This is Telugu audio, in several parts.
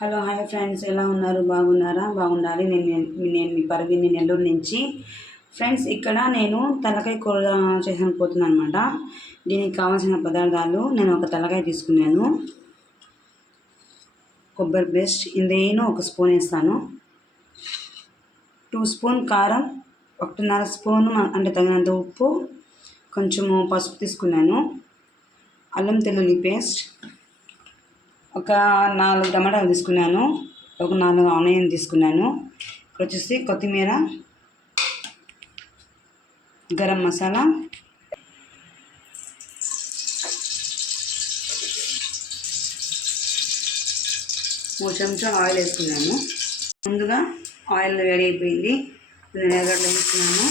హలో హాయ్ ఫ్రెండ్స్, ఎలా ఉన్నారు? బాగున్నారా? బాగుండాలి. నేను మీ పర్వీని, నెల్లూరు నుంచి. ఫ్రెండ్స్, ఇక్కడ నేను తలకాయ కూర పోతున్నాను అనమాట. దీనికి కావాల్సిన పదార్థాలు: నేను ఒక తలకాయ తీసుకున్నాను, కొబ్బరి పేస్ట్ ఇందేను 1 స్పూన్ వేస్తాను, 2 స్పూన్ కారం, 1.5 స్పూన్ అంటే తగినంత ఉప్పు, కొంచెము పసుపు తీసుకున్నాను, అల్లం వెల్లుల్లి పేస్ట్, ఒక 4 టమాటాలు తీసుకున్నాను, ఒక 4 ఆనియన్ తీసుకున్నాను, ఇక్కడ వచ్చేసి కొత్తిమీర, గరం మసాలా, మూడు చెంచాలు ఆయిల్ వేసుకున్నాను. ముందుగా ఆయిల్ వేడి అయిపోయింది, నేను ఎర్రగడ్డలు వేసుకున్నాను.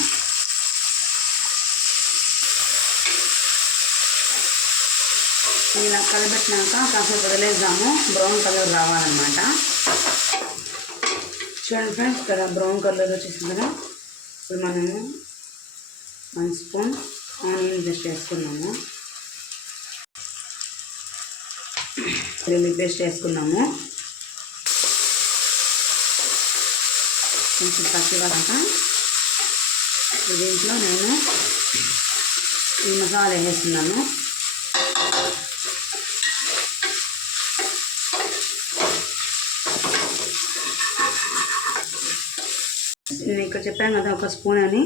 ఇలా కలబెట్టినాక కాసేపు వదిలేద్దాము, బ్రౌన్ కలర్ రావాలన్నమాట. చూడండి ఫ్రెండ్స్, ఇక్కడ బ్రౌన్ కలర్ వచ్చేసింది కదా. ఇప్పుడు మనము 1 స్పూన్ ఆనియన్ పేస్ట్ వేసుకున్నాము, వెల్లుల్లి పేస్ట్ వేసుకున్నాము, కొంచెం పచ్చివాక. దీంట్లో నేను ఈ మసాలా వేస్తున్నాను. నేను ఇక్కడ చెప్పాను కదా 1 స్పూన్ అని,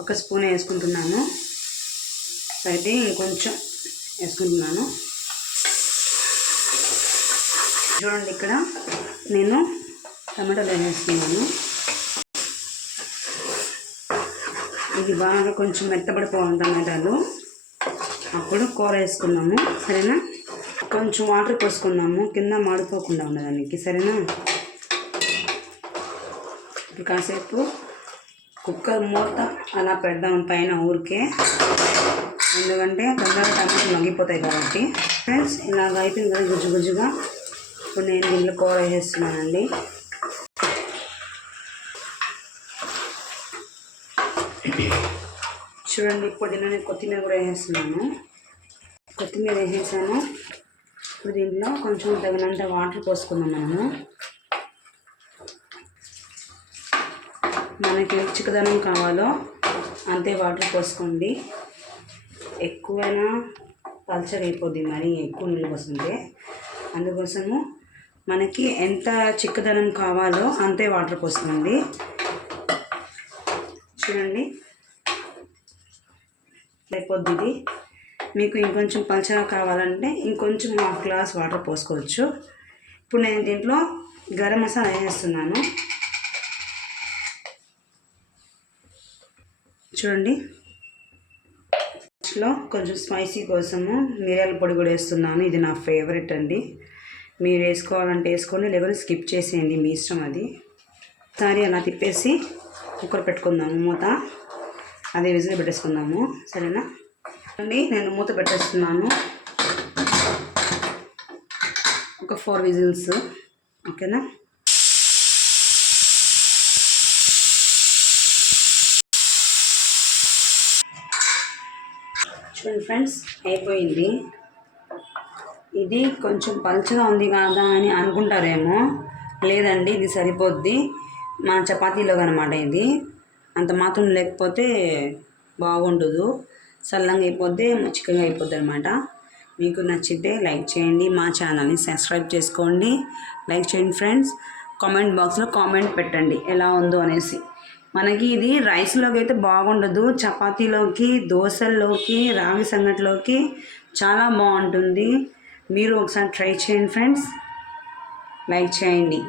1 స్పూన్ వేసుకుంటున్నాను. అయితే ఇంకొంచెం వేసుకుంటున్నాను. చూడండి, ఇక్కడ నేను టమాటాలు వేస్తున్నాను. ఇది బాగా కొంచెం మెత్తబడిపోవాలి టమాటాలు, అప్పుడు కూర వేసుకున్నాము. సరేనా? కొంచెం వాటర్ పోసుకున్నాము, కింద మాడిపోకుండా ఉన్నదానికి. సరేనా? కాసేపు కుక్కర్ మూత అలా పెడదాం పైన ఊరికే, ఎందుకంటే తొందరగా టమాటాలు మగ్గిపోతాయి కాబట్టి. ఫ్రెండ్స్, ఇలాగ అయిపోయింది కదా గుజ్జు గుజ్జుగా. ఇప్పుడు నేను దీంట్లో కూర వేసేస్తున్నానండి. చూడండి, ఇప్పుడు నేను కొత్తిమీర కూడా వేసేస్తున్నాను. కొత్తిమీర వేసేసాను. ఇప్పుడు దీంట్లో కొంచెం తగినంత వాటర్ పోసుకుందాం మనము. మనకి చిక్కదనం కావాలో అంతే వాటర్ పోసుకోండి. ఎక్కువైనా పల్చగా అయిపోద్ది, మరి ఎక్కువ నీళ్ళు పోసుకుంటే. అందుకోసము మనకి ఎంత చిక్కదనం కావాలో అంతే వాటర్ పోసుకోండి. చూడండి, అయిపోద్ది ఇది. మీకు ఇంకొంచెం పల్చగా కావాలంటే ఇంకొంచెం 1/2 గ్లాస్ వాటర్ పోసుకోవచ్చు. ఇప్పుడు నేను దీంట్లో గరం మసాలా వేసేస్తున్నాను. చూడండి, లో కొంచెం స్పైసీ కోసము మిరియాల పొడి కూడా వేస్తున్నాను. ఇది నా ఫేవరెట్ అండి. మీరు వేసుకోవాలంటే వేసుకోండి, లేకపోతే స్కిప్ చేసేయండి, మీ ఇష్టం అది. ఒకసారి అలా తిప్పేసి కుక్కర్ పెట్టుకుందాము, మూత అదే విజిల్ పెట్టేసుకుందాము. సరేనా అండి? నేను మూత పెట్టేస్తున్నాను, ఒక 4 విజిల్స్. ఓకేనా? చూడండి ఫ్రెండ్స్, అయిపోయింది. ఇది కొంచెం పల్చగా ఉంది కదా అని అనుకుంటారేమో, లేదండి, ఇది సరిపోద్ది మన చపాతీలో అనమాట. ఇది అంత మాత్రం లేకపోతే బాగుండదు, చల్లంగా అయిపోద్ది, చిక్కగా అయిపోద్ది అనమాట. మీకు నచ్చితే లైక్ చేయండి, మా ఛానల్ని సబ్స్క్రైబ్ చేసుకోండి. లైక్ చేయండి ఫ్రెండ్స్. కామెంట్ బాక్స్లో కామెంట్ పెట్టండి ఎలా ఉందో అనేసి. మనకి ఇది రైస్లోకి అయితే బాగుండదు, చపాతీలోకి, దోశల్లోకి, రాగి సంగటిలోకి చాలా బాగుంటుంది. మీరు ఒకసారి ట్రై చేయండి ఫ్రెండ్స్. లైక్ చేయండి.